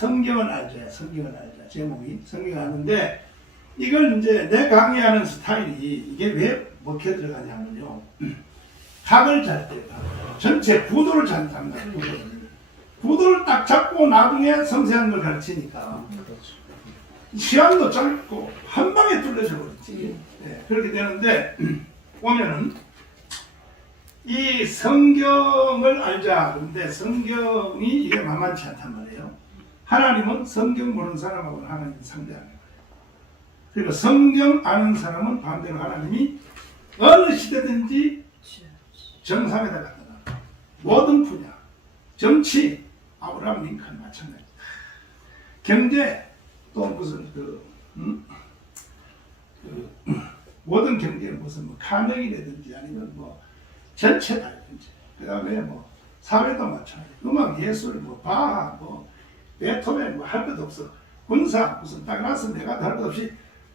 성경을 알자. 성경을 알자. 제목이 성경을 아는데 이걸 이제 내 강의하는 스타일이 이게 왜 먹혀 들어가냐면요. 각을 잘 때, 전체 구도를 잘 잡는다. 구도를 딱 잡고 나중에 섬세한 걸 가르치니까 시간도 짧고 한 방에 뚫려져 버렸지. 네, 그렇게 되는데 보면은 이 성경을 알자. 그런데 성경이 이게 만만치 않단 말이에요. 하나님은 성경 모르는 사람하고는 하나님 상대하는 거예요. 그리고 성경 아는 사람은 반대로 하나님이 어느 시대든지 정상에다 갖다 놔. 모든 분야, 정치, 아브라함 링컨 마찬가지. 경제 또 무슨 모든 경제는 무슨 뭐 카네기라든지 아니면 뭐 전체 다 전체. 그다음에 뭐 사회도 마찬가지. 음악, 예술, 뭐 바하, 뭐 베토벤 뭐 할 것도 없어. 군사 무슨 딱 나서 내가 할 것 없이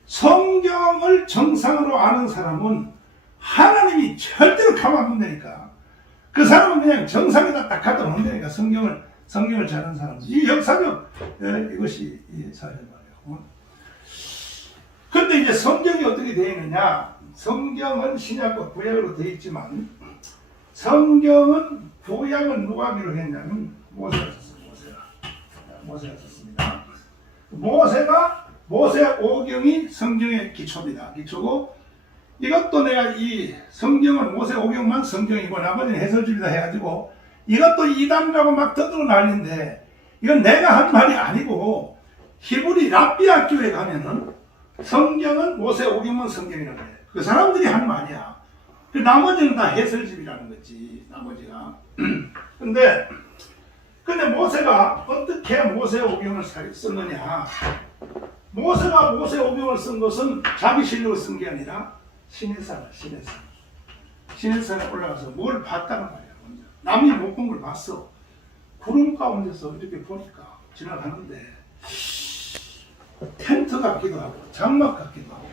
성경을 정상으로 아는 사람은 하나님이 절대로 가만 안 둔다니까. 그 사람은 그냥 정상에다 딱 갖다 놓는다니까. 성경을 잘 아는 사람은. 이 역사적 이것이 사실 말이에요. 근데 이제 성경이 어떻게 되어 있느냐? 성경은 신약과 구약으로 되어 있지만 성경은 구약은 누가 기록했냐면 모세가 썼어요. 모세가 썼습니다. 모세 오경이 성경의 기초입니다. 기초고 이것도 내가 이 성경은 모세 오경만 성경이고 나머지는 해설집이다 해가지고 이것도 이단이라고 막 떠들어 난리인데 이건 내가 한 말이 아니고 히브리 랍비 학교에 가면은 성경은 모세 오경만 성경이라고 해요. 그 사람들이 하는 말이야. 그 나머지는 다 해설집이라는 거지. 나머지가. 근데 모세가 어떻게 모세 오경을 썼느냐? 모세가 모세 오경을 쓴 것은 자기 실력을 쓴 게 아니라 시내산에 올라가서 뭘 봤다는 말이야. 먼저. 남이 못 본 걸 봤어. 구름 가운데서 이렇게 보니까 지나가는데 텐트 같기도 하고 장막 같기도 하고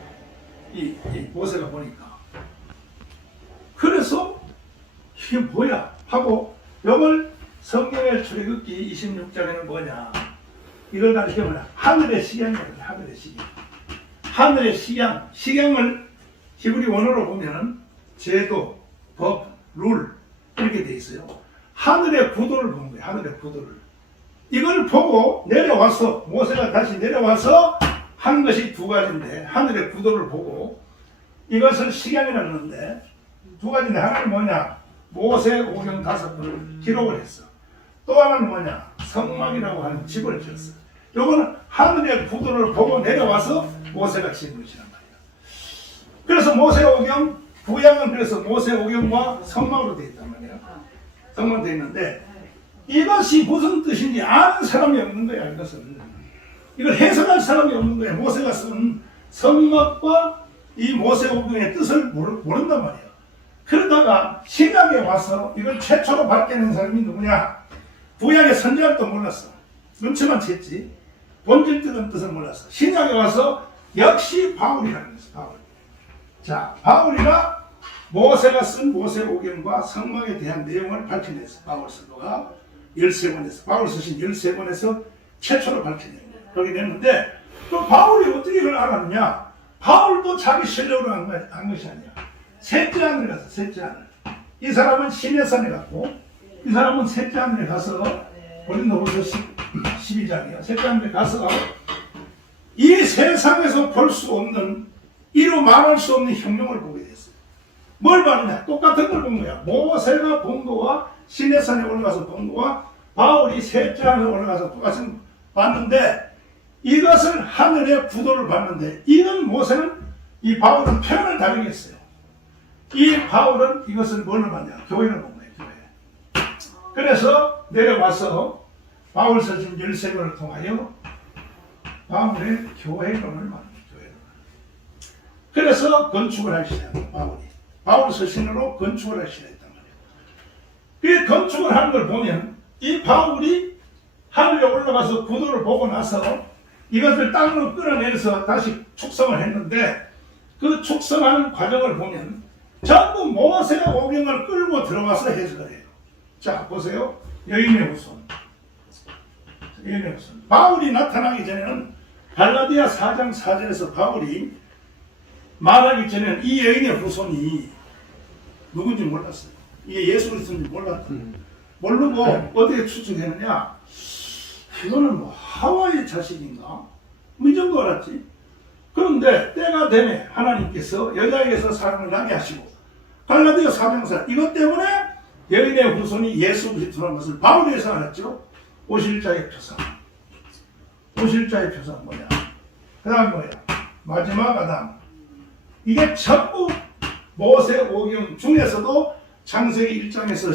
이 모세가 보니까 그래서 이게 뭐야 하고 이걸 성경의 출애굽기 26장에는 뭐냐 이걸 가르치면 하늘의 식양이거든요. 하늘의 식양. 하늘의 식양을 히브리 원어로 보면 제도, 법, 룰 이렇게 돼 있어요. 하늘의 구도를 보는 거예요. 하늘의 구도를. 이걸 보고 내려와서 모세가 다시 내려와서 한 것이 두 가지인데 하늘의 구도를 보고 이것을 식양이라고 하는데 두 가지인데 하나는 뭐냐? 모세 오경 5번을 기록을 했어. 또 하나는 뭐냐? 성막이라고 하는 집을 지었어. 요거는 하늘의 구도를 보고 내려와서 모세가 지은 것이란 말이야. 그래서 모세 오경, 구약은 그래서 모세 오경과 성막으로 되어 있단 말이야. 성막으로 되어 있는데 이것이 무슨 뜻인지 아는 사람이 없는 거야. 이걸 해석할 사람이 없는 거야. 모세가 쓴 성막과 이 모세 오경의 뜻을 모른단 말이야. 그러다가 신약에 와서 이걸 최초로 밝혀낸 사람이 누구냐? 구약의 선지자도 몰랐어. 눈치만 챘지. 본질 뜻은 몰랐어. 신약에 와서 역시 바울이라는 거였어. 바울. 자, 바울이가 모세가 쓴 모세 오경과 성막에 대한 내용을 밝혀냈어. 바울 스도가 13권에서 바울 쓰신 13권에서 최초로 밝혀낸 거예요. 그렇게 됐는데 또 바울이 어떻게 이걸 알았느냐? 바울도 자기 실력으로 한 것이 아니야. 셋째 하늘에 갔어. 셋째 하늘. 이 사람은 시내산에 갔고 이 사람은 셋째 하늘에 가서 고린도후서 12장이야. 셋째 하늘에 가서 이 세상에서 볼 수 없는 이루 말할 수 없는 형용을 보게 됐어요. 뭘 봤느냐? 똑같은 걸 본 거야. 모세가 본 거와 시내산에 올라가서 본 거와 바울이 셋째 하늘에 올라가서 똑같이 봤는데 이것을 하늘의 구도를 봤는데 이건 모세는 이 바울은 표현을 다르게 했어요. 이 바울은 이것을 뭘로 봤냐? 교회를 본 거예요. 교회. 그래서 내려와서 바울 서신 13권을 통하여 바울의 교회론을 만든 교회론. 그래서 건축을 하기 시작한 바울이. 바울 서신으로 건축을 하기 시작했단 말이에요. 그 건축을 하는 걸 보면 이 바울이 하늘에 올라가서 구도를 보고 나서 이것을 땅으로 끌어내서 다시 축성을 했는데 그 축성하는 과정을 보면 전부 모세 오경을 끌고 들어가서 해석을 해요. 자, 보세요. 여인의 후손. 예언의 후손. 바울이 나타나기 전에는 갈라디아 4장 4절에서 바울이 말하기 전에는 이 여인의 후손이 누군지 몰랐어요. 이게 예수 그리스도인지 몰랐다. 모르고 어떻게 추측했느냐? 이거는 뭐 하와의 자식인가? 뭐 이 정도 알았지. 그런데 때가 되네 하나님께서 여자에게서 사람을 나게 하시고 갈라디아 4장 4 이것 때문에 여인의 후손이 예수 그리스도라는 것을 바울에서 알았죠. 오실자의 표상. 오실자의 표상 뭐냐? 그 다음 뭐야? 마지막 아담. 이게 전부 모세오경 중에서도 창세기 1장에서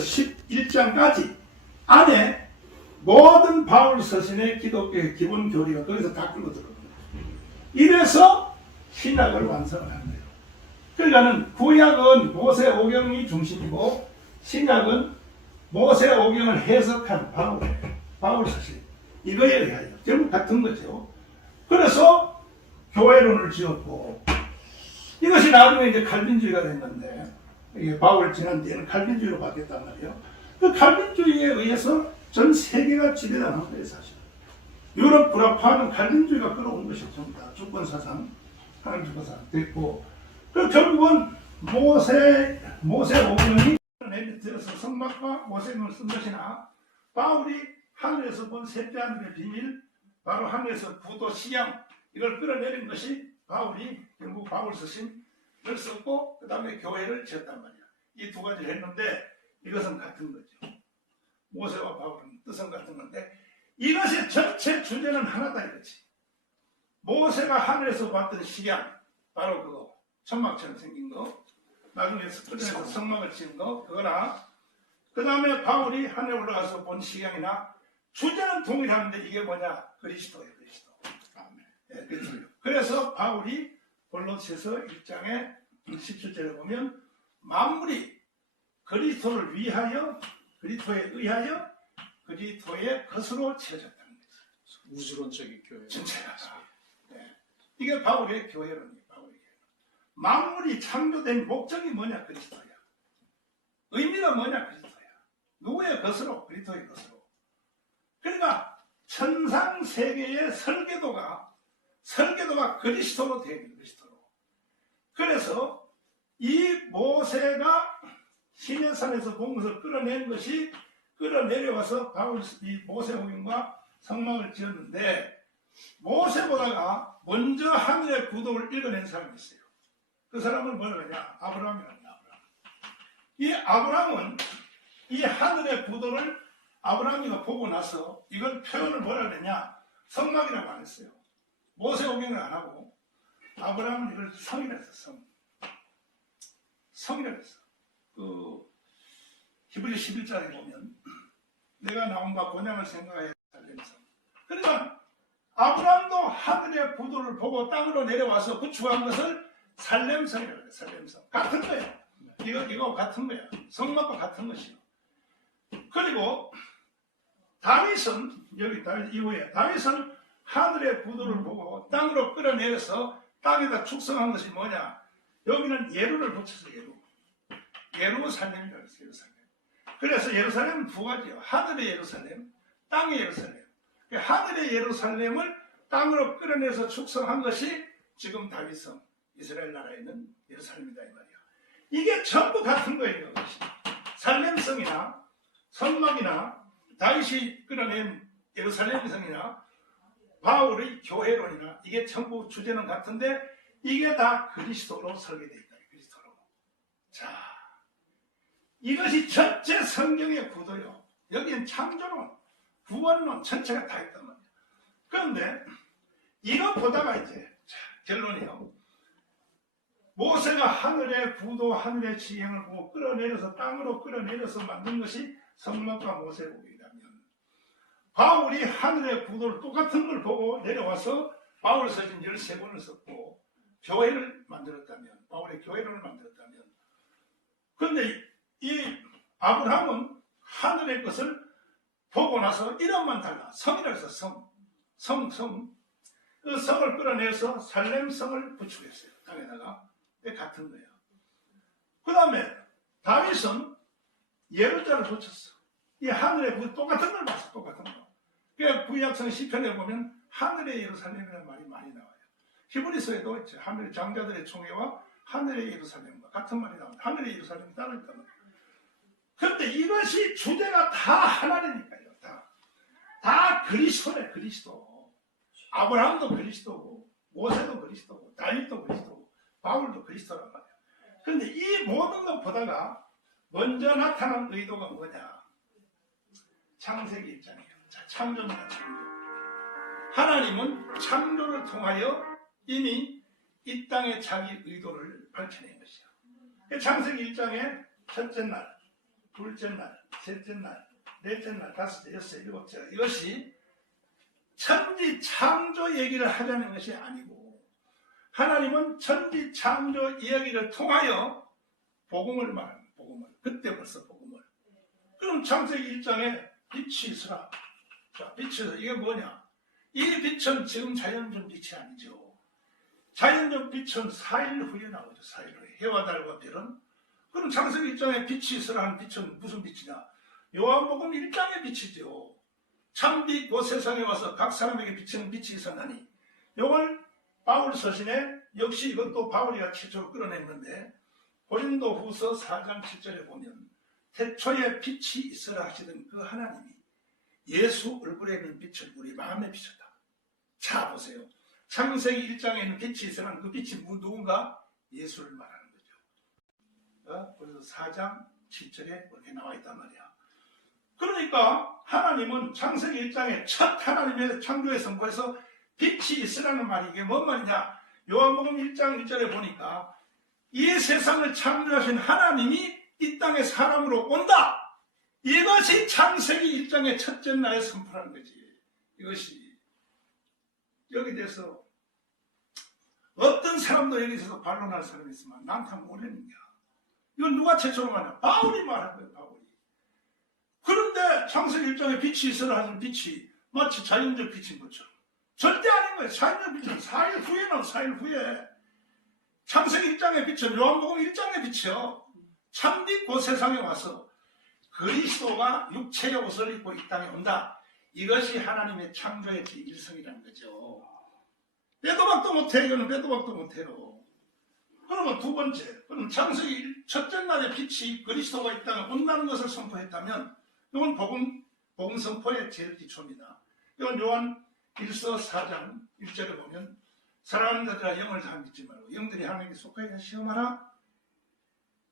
11장까지 안에 모든 바울 서신의 기독교의 기본 교리가 거기서 다 끌고 들어옵니다. 이래서 신약을 완성을 한 거예요. 그러니까는 구약은 모세오경이 중심이고 신약은 모세오경을 해석한 바울 서신 이거에 의하여 결국 같은 거죠. 그래서 교회론을 지었고 이것이 나중에 이제 칼빈주의가 됐는데 이게 바울 지난 뒤에는 칼빈주의로 바뀌었단 말이에요. 그 칼빈주의에 의해서 전 세계가 지배당한 거예요, 사실. 유럽 불합화는 칼빈주의가 끌어온 것이 전부 다 주권사상, 하나님 주권사상 됐고, 그 결국은 모세오경이 들어서 성막과 모세오경을 쓴 것이나 바울이 하늘에서 본 셋째 하늘의 비밀, 바로 하늘에서 부도 시양 이걸 끌어내린 것이 바울이 결국 바울 서신을 썼고 그 다음에 교회를 지었단 말이야. 이 두 가지를 했는데 이것은 같은 거죠. 모세와 바울은 뜻은 같은 건데 이것의 전체 주제는 하나다 이거지. 모세가 하늘에서 봤던 시양 바로 그거 천막처럼 생긴 거 나중에 끌어내서 성막을 지은 거 그거나 그 다음에 바울이 하늘에 올라가서 본 시양이나 주제는 동일한데 이게 뭐냐? 그리스도예요. 그리스도. 아멘. 네, 그래서 바울이 골로새서 1장에 17절에 보면 만물이 그리스도를 위하여 그리스도에 의하여 그리스도의 것으로 채워졌다는 거죠. 우주론적인 교회 전체가. 네. 이게 바울의 교회론이에요. 바울의 교회. 만물이 창조된 목적이 뭐냐? 그리스도야. 의미가 뭐냐? 그리스도야. 누구의 것으로? 그리스도의 것으로. 그러니까 천상세계의 설계도가 그리스도로 되어 있는 그리스도로. 그래서 이 모세가 시내산에서 본 것을 끌어낸 것이 끌어내려와서 바울 이 모세오경과 성막을 지었는데 모세보다가 먼저 하늘의 구도를 읽어낸 사람이 있어요. 그 사람을 뭐라고 하냐? 아브라함이라고 합니다. 이 아브라함은 이 하늘의 구도를 아브라함이가 보고 나서 이걸 표현을 뭐라 그랬냐? 성막이라고 안 했어요. 모세오경을 안 하고 아브라함은 이걸 성이라고 했어. 성이라고 했어. 그 히브리 11장에 보면 내가 나온 바 본향을 생각하여 살렘성. 그러니까 아브라함도 하늘의 구도를 보고 땅으로 내려와서 구축한 것을 살렘성이라고 해요. 살렘성. 같은 거예요. 이거 같은 거야. 성막과 같은 것이요. 그리고 다윗은 여기 다윗 이후에 다윗은 하늘의 구도를 보고 땅으로 끌어내려서 땅에다 축성한 것이 뭐냐? 여기는 예루를 붙여서 예루살렘이라고 했어요. 예루살렘. 그래서 예루살렘은 두 가지요. 하늘의 예루살렘, 땅의 예루살렘. 하늘의 예루살렘을 땅으로 끌어내서 축성한 것이 지금 다윗성, 이스라엘 나라에 있는 예루살렘이다 이 말이야. 이게 전부 같은 거예요. 이것이. 살렘성이나 성막이나 다윗이 끌어낸 예루살렘 성이나 바울의 교회론이나 이게 전부 주제는 같은데 이게 다 그리스도로 설계되어 있다. 그리스도로. 자, 이것이 전체 성경의 구도요. 여기엔 창조론, 구원론 전체가 다 있단 말이야. 그런데 이거 보다가 이제 결론이요. 모세가 하늘의 구도, 하늘의 지형을 보고 끌어내려서 땅으로 끌어내려서 만든 것이 성막과 모세오경이라면 바울이 하늘의 구도를 똑같은 걸 보고 내려와서 바울 서신 13권을 썼고 교회를 만들었다면 바울의 교회를 만들었다면 그런데 이 아브라함은 하늘의 것을 보고 나서 이름만 달라 성이라고 해서 성 그 성을 끌어내서 살렘성을 구축했어요. 땅에다가 같은 거예요. 그 다음에 다윗은 예루자를 붙였어. 이 하늘에 똑같은 걸 봤어. 똑같은 거. 그러니까 구약성 시편에 보면 하늘의 예루살렘이라는 말이 많이 나와요. 히브리서에도 있죠. 하늘 장자들의 총회와 하늘의 예루살렘과 같은 말이 나옵니다. 하늘의 예루살렘이 따로 있단 말이에요. 그런데 이것이 주제가 다 하나님이니까요. 다 그리스도네, 그리스도. 아브라함도 그리스도고, 모세도 그리스도고, 다윗도 그리스도고, 바울도 그리스도란 말이에요. 그런데 이 모든 것 보다가 먼저 나타난 의도가 뭐냐? 창세기 1장이에요. 창조입니다, 창조. 하나님은 창조를 통하여 이미 이 땅에 자기 의도를 밝혀낸 것이야. 창세기 1장에 첫째 날, 둘째 날, 셋째 날, 넷째 날, 다섯째, 여섯째, 일곱째, 이것이 천지 창조 얘기를 하자는 것이 아니고 하나님은 천지 창조 이야기를 통하여 복음을 말합니다. 복음을. 그때 벌써 복음을. 그럼 창세기 1장에 빛이 있으라. 자, 빛이 있으라. 이게 뭐냐? 이 빛은 지금 자연적 빛이 아니죠. 자연적 빛은 4일 후에 나오죠. 4일 후에. 해와 달과 별은. 그럼 창세기 1장에 빛이 있으라 하는 빛은 무슨 빛이냐? 요한복음 1장의 빛이죠. 참빛 그 세상에 와서 각 사람에게 비치는 빛이 있었나니. 이걸 바울 서신에 역시 이것도 바울이가 최초로 끌어냈는데 고린도 후서 4장 7절에 보면 태초에 빛이 있으라 하시던 그 하나님이 예수 얼굴에 있는 빛을 우리 마음에 비쳤다. 자 보세요. 창세기 1장에 있는 빛이 있으라는 그 빛이 누군가? 예수를 말하는 거죠. 그래서 4장 7절에 그렇게 나와 있단 말이야. 그러니까 하나님은 창세기 1장에 첫 하나님의 창조의 선포에서 빛이 있으라는 말이 이게 뭔 말이냐? 요한복음 1장 1절에 보니까 이 세상을 창조하신 하나님이 이 땅에 사람으로 온다. 이것이 창세기 1장의 첫째 날에 선포라는 거지. 이것이 여기 대해서 어떤 사람도 여기 있어서 반론할 사람이 있으면 나한테 모르는 거야. 이건 누가 최초로 말하냐? 바울이 말한 거예요. 바울이. 그런데 창세기 1장에 빛이 있으라 하는 빛이 마치 자연적 빛인 것처럼 절대 아닌 거예요. 자연적 빛은 4일 후에 나온 4일 후에. 창세기 1장의 빛은 요한복음 1장의 빛이요. 참빛 그 세상에 와서 그리스도가 육체의 옷을 입고 이 땅에 온다. 이것이 하나님의 창조의 일성이라는 거죠. 빼도 박도 못해. 이거는 빼도 박도 못해요. 그러면 두 번째, 그럼 창세기 첫째 날의 빛이 그리스도가 이 땅에 온다는 것을 선포했다면 이건 복음 선포의 제일 기초입니다. 이건 요한 1서 4장 1절에 보면 사랑하는 자들아 영을 다 믿지 말고 영들이 하나님께 속해 있는 시험하라.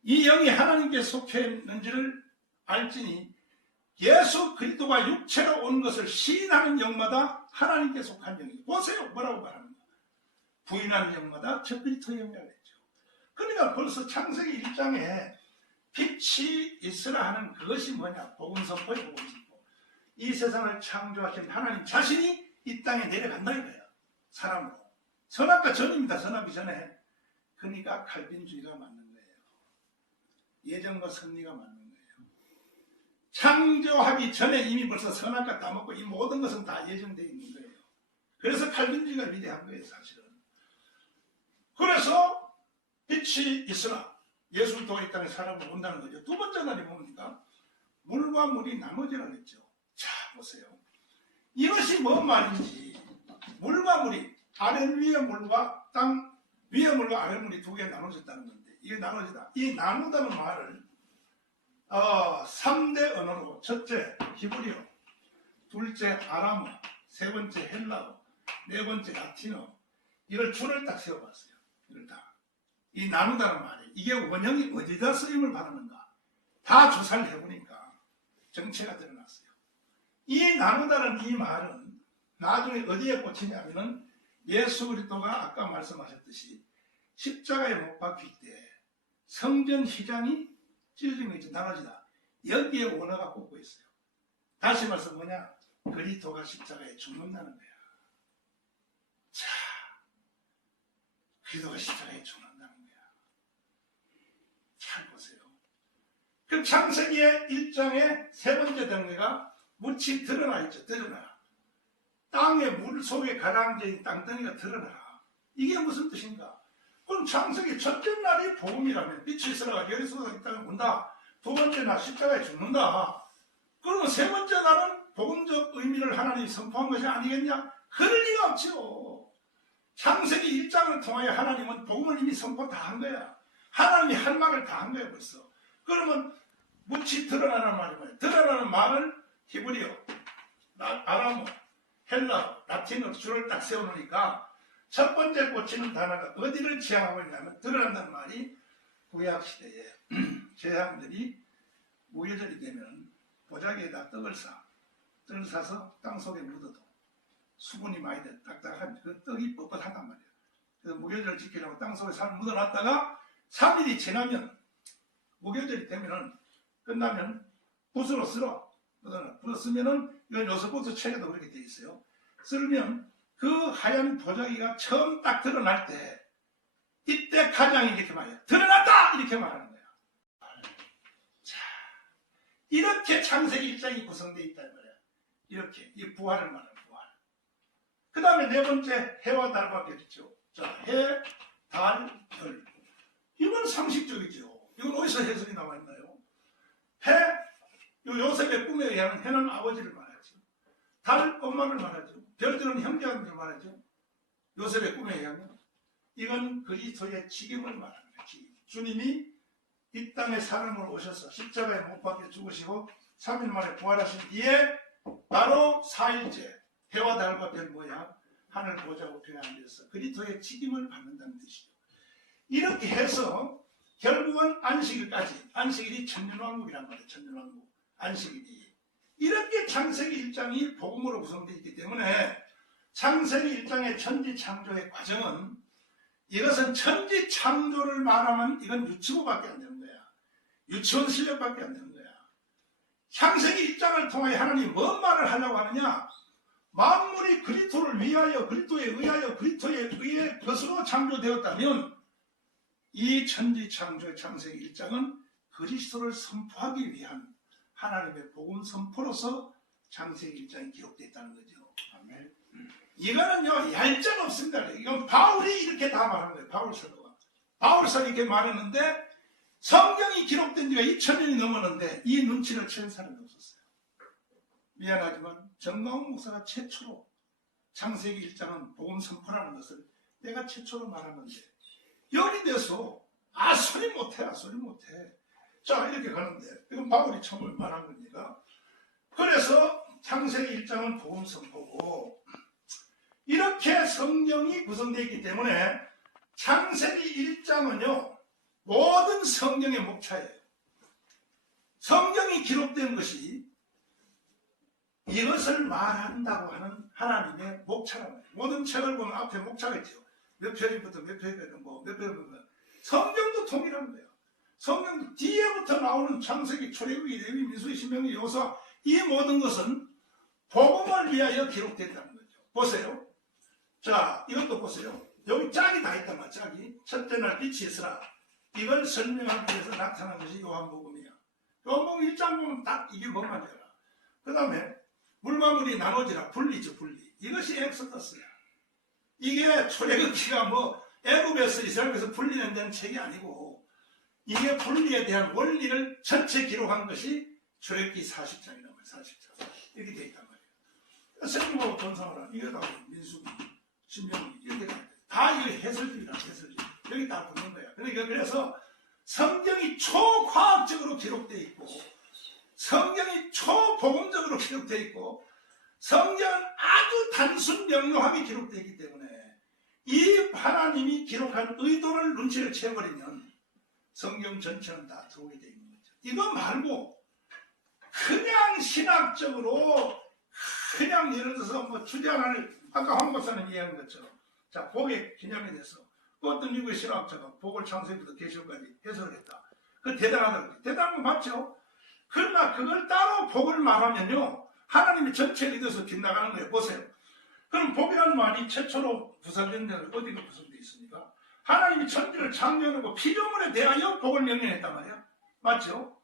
이 영이 하나님께 속해 있는지를 알지니 예수 그리스도가 육체로 온 것을 시인하는 영마다 하나님께 속한 영이. 보세요. 뭐라고 말합니까? 부인하는 영마다 저 그리스도 영이라고 했죠. 그러니까 벌써 창세기 1장에 빛이 있으라 하는 그것이 뭐냐? 복음 선포의 복음 선포. 이 세상을 창조하신 하나님 자신이 이 땅에 내려간다 이거예요. 사람으로. 선악과 전입니다. 선악이 전에. 그러니까 칼빈주의가 맞는 거예요. 예정과 섭리가 맞는 거예요. 창조하기 전에 이미 벌써 선악과 따먹고 이 모든 것은 다 예정되어 있는 거예요. 그래서 칼빈주의가 위대한 거예요. 사실은. 그래서 빛이 있으라. 예수를 통해 이 땅에 사람을 온다는 거죠. 두 번째 날이 뭡니까? 물과 물이 나머지라고 했죠. 자 보세요. 이것이 뭔 말인지. 물과 물이 아래 위의 물과 땅 위의 물과 아래 물이 두 개 나눠졌다는 건데 이게 나눠지다. 이 나누다는 말을 3대 언어로 첫째 히브리어, 둘째 아람어, 세 번째 헬라어, 네 번째 라틴어 이걸 줄을 딱 세워봤어요. 이걸 다. 이 나누다는 말이 이게 원형이 어디다 쓰임을 받았는가 다 조사를 해보니까 정체가 드러났어요. 이 나누다는 이 말은 나중에 어디에 꽂히냐면은 예수 그리스도가 아까 말씀하셨듯이 십자가에 못 박힐 때 성전 휘장이 찢어지면 이제 나눠지다. 여기에 원어가 꽂고 있어요. 다시 말해서 뭐냐? 그리스도가 십자가에 죽는다는 거야. 자, 그리스도가 십자가에 죽는다는 거야. 잘 보세요. 그 창세기의 1장의 세 번째 단계가 묻이 드러나 있죠. 드러나. 땅의 물 속에 가라앉아있는 땅덩이가 드러나라. 이게 무슨 뜻인가? 그럼 창세기 첫째 날이 복음이라면 빛이 있으라 예수가 이 땅에 온다. 두 번째 날 십자가에 죽는다. 그러면 세 번째 날은 복음적 의미를 하나님이 선포한 것이 아니겠냐? 그럴 리가 없죠. 창세기 1장을 통하여 하나님은 복음을 이미 선포 다 한 거야. 하나님이 할 말을 다 한 거야 벌써. 그러면 묻히 드러나는 말이 뭐야? 드러나는 말을 히브리어, 아람어, 헬라어, 라틴어로 줄을 딱 세워놓으니까 첫 번째 꽂히는 단어가 어디를 지향하고 있냐면 드러난다는 말이 구약시대에 제사장들이 무교절이 되면 보자기에다 떡을 싸서 땅속에 묻어도 수분이 많이 돼 딱딱한 그 떡이 뻣뻣하단 말이에요. 그래서 무교절을 지키려고 땅속에 살 묻어놨다가 3일이 지나면 무교절이 되면은 끝나면 붓으로 쓸어. 붓으로 쓰면은 이건 요소보트 책에도 그렇게 돼 있어요. 쓸면 그 하얀 보자기가 처음 딱 드러날 때 이때 가장이 이렇게 말해요. 드러났다! 이렇게 말하는 거야. 자, 이렇게 창세기 1장이 구성되어 있단 말이야. 이렇게 이 부활을 말하는 부활. 그 다음에 네 번째 해와 달밖에 없죠. 자, 해, 달, 별. 이건 상식적이죠. 이건 어디서 해석이 나와 있나요? 해, 요셉의 꿈에 의하면 해는 아버지를 말하죠. 달, 엄마를 말하죠. 별들은 형제들을 말하죠. 요셉의 꿈에 의하면. 이건 그리스도의 직임을 말합니다. 주님이 이 땅에 사람으로 오셔서 십자가에 못 박혀 죽으시고 3일 만에 부활하신 뒤에 바로 4일째 해와 달과 별 모양 하늘 보좌 우편에 앉아서 그리스도의 직임을 받는다는 뜻이죠. 이렇게 해서 결국은 안식일까지, 안식일이 천년왕국이란 말이에요. 천년왕국, 안식일이. 이렇게 창세기 1장이 복음으로 구성되어 있기 때문에 창세기 1장의 천지창조의 과정은 이것은 천지창조를 말하면 이건 유치부밖에 안 되는 거야. 유치원 실력밖에 안 되는 거야. 창세기 1장을 통하여 하나님이 뭔 말을 하려고 하느냐? 만물이 그리스도를 위하여, 그리스도에 의하여, 그리스도에 의해 것으로 창조되었다면 이 천지창조의 창세기 1장은 그리스도를 선포하기 위한 하나님의 복음 선포로서 창세기 1장이 기록되어 있다는 거죠. 아멘. 이거는요, 얄짤 없습니다. 이건 바울이 이렇게 다 말하는 거예요. 바울 사도가. 바울 사도가 이렇게 말했는데 성경이 기록된 지가 2000년이 넘었는데 이 눈치를 챈 사람이 없었어요. 미안하지만 정광훈 목사가 최초로 창세기 1장은 복음 선포라는 것을 내가 최초로 말하는데 열이 돼서 소리 못해. 자, 이렇게 가는데 이건 바울이 처음 말한 겁니다. 그래서 창세기 1장은 복음 선포고 이렇게 성경이 구성되어 있기 때문에 창세기 1장은요 모든 성경의 목차예요. 성경이 기록된 것이 이것을 말한다고 하는 하나님의 목차라고 해요. 모든 책을 보면 앞에 목차가 있죠. 몇 페이지부터 몇 페이지까지 몇 페이지부터 성경도 동일한 거예요. 성경도 뒤에부터 나오는 창세기, 출애굽기, 레위, 민수기, 신명기, 여호수아 이 모든 것은 복음을 위하여 기록됐다는 거죠. 보세요. 자, 이것도 보세요. 여기 짝이 다 있단 말이야. 짝이. 첫째 날 빛이 있으라. 이걸 설명하기 위해서 나타난 것이 요한복음이야. 요한복음 1장 보면 딱 이게 뭔가 되라. 그 다음에 물과 물이 나눠지라. 분리죠, 분리. 이것이 엑소더스야. 이게 출애굽기가 애굽에서 이스라엘에서 분리된 책이 아니고 이게 분리에 대한 원리를 전체 기록한 것이 출애굽기 40장이란 말이에요. 40장. 이렇게 돼 있단 말이에요. 생명하고 전상하라. 이게 다 민수기, 신명기 이렇게 다 이게 해설집이라 해설집. 여기 다 붙는 거야. 그러니까 그래서 성경이 초과학적으로 기록되어 있고 성경이 초복음적으로 기록되어 있고 성경은 아주 단순 명료하게 기록되어 있기 때문에 이 하나님이 기록한 의도를 눈치를 채버리면 성경 전체는 다 들어오게 되어 있는 거죠. 이거 말고 그냥 신학적으로 그냥 예를 들어서 주장을 아까 황 목사님 이야기한 것처럼 자 복의 기념에 대해서 어떤 미국의 신학자가 복을 창세기부터 계시록까지 해석을 했다. 그 대단하다고. 대단한 거 맞죠? 그러나 그걸 따로 복을 말하면요 하나님이 전체 리더에서 빗나가는 거예요. 보세요. 그럼 복이라는 말이 최초로 구성된 데는 어디가 구성되어 있습니까? 하나님이 천지를 창조해놓고 피조물에 대하여 복을 명령했단 말이야. 맞죠?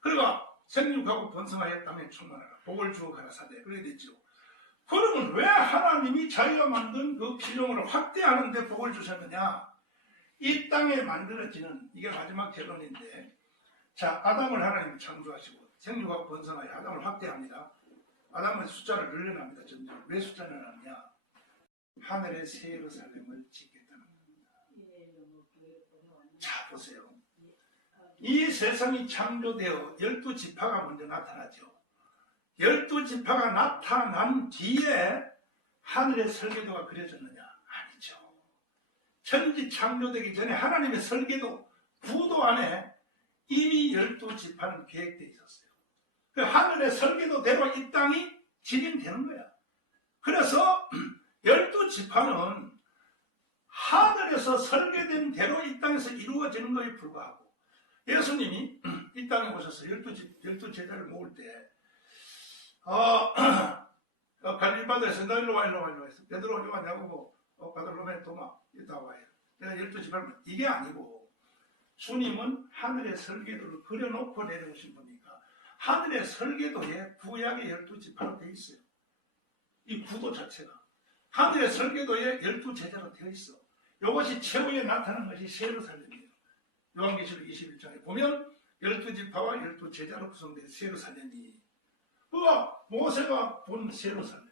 그러니까 생육하고 번성하여 땅에 충만하라. 복을 주어 가라사대. 그렇게 됐죠. 그러면 왜 하나님이 자기가 만든 그 피조물을 확대하는 데 복을 주셨느냐? 이 땅에 만들어지는 이게 마지막 결론인데 자 아담을 하나님이 창조하시고 생육하고 번성하여 아담을 확대합니다. 아담은 숫자를 늘려납니다. 점점. 왜 숫자를 늘어나느냐? 하늘의 새 예루살렘을 짓겠다는 겁니다. 자, 보세요. 이 세상이 창조되어 12지파가 먼저 나타나죠. 12지파가 나타난 뒤에 하늘의 설계도가 그려졌느냐? 아니죠. 천지 창조되기 전에 하나님의 설계도, 구도 안에 이미 12지파는 계획되어 있었어요. 그 하늘의 설계도대로 이 땅이 진행되는 거야. 그래서 12지파는 하늘에서 설계된 대로 이 땅에서 이루어지는 것에 불과하고, 예수님이 이 땅에 오셔서 12제자를 모을 때 갈릴바다에서 너 일로 와 했어. 베드로, 요한, 야고보, 바돌로메, 도마 이따 와요. 내가 12지파를 이게 아니고, 주님은 하늘의 설계도를 그려놓고 내려오신 분이니까 하늘의 설계도에 구약의 12지파로 되어 있어요. 이 구도 자체가 하늘의 설계도에 12제자로 되어 있어. 이것이 최후에 나타난 것이 새 예루살렘이에요. 요한계시록 21장에 보면 12지파와 12제자로 구성된 새 예루살렘이, 그가 모세가 본 새 예루살렘,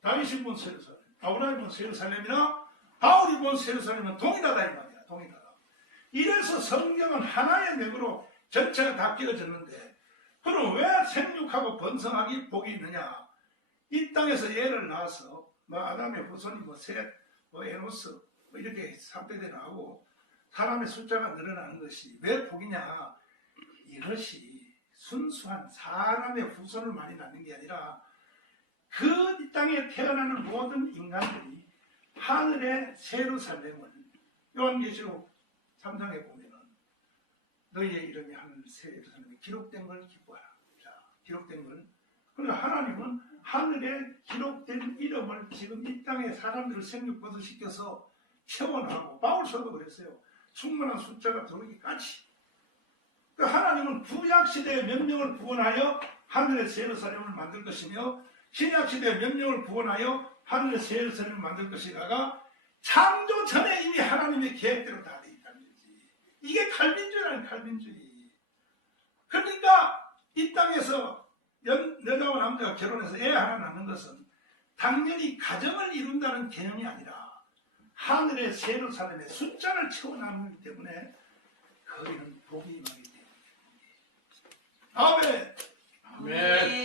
다윗이 본 새 예루살렘, 아브라함이 본 새 예루살렘이나 바울이 본 새 예루살렘은 동일하다 이 말이야. 동일하다. 이래서 성경은 하나의 맥으로 전체가 다 끼어졌는데, 그럼 왜 생육하고 번성하기 복이 있느냐? 이 땅에서 얘를 낳아서 아담의 후손이 셋, 에노스 이렇게 3대대 나오고 사람의 숫자가 늘어나는 것이 왜 복이냐? 이것이 순수한 사람의 후손을 많이 낳는 게 아니라 그 이 땅에 태어나는 모든 인간들이 하늘의 새 예루살렘을, 요한계시록 3장에 보면은 너희의 이름이 하늘 새 예루살렘에 기록된 걸 기뻐하라. 자, 기록된 걸. 그러니까 하나님은 하늘에 기록된 이름을 지금 이 땅에 사람들을 생육버섯시켜서 채워나가고, 바울서도 그랬어요. 충분한 숫자가 들어오기까지. 그러니까 하나님은 구약시대의 명령을 구원하여 하늘의 새 예루살렘을 만들 것이며, 신약시대의 명령을 구원하여 하늘의 새 예루살렘을 만들 것이다가 창조 전에 이미 하나님의 계획대로 다 돼 있다는 거지. 이게 칼빈주의라는 칼빈주의. 그러니까 이 땅에서 여자와 남자가 결혼해서 애 하나 낳는 것은 당연히 가정을 이룬다는 개념이 아니라 하늘의 새 예루살렘의 숫자를 채워나가기 때문에 거기는 복이 임하기 때문에. 아멘. 아멘.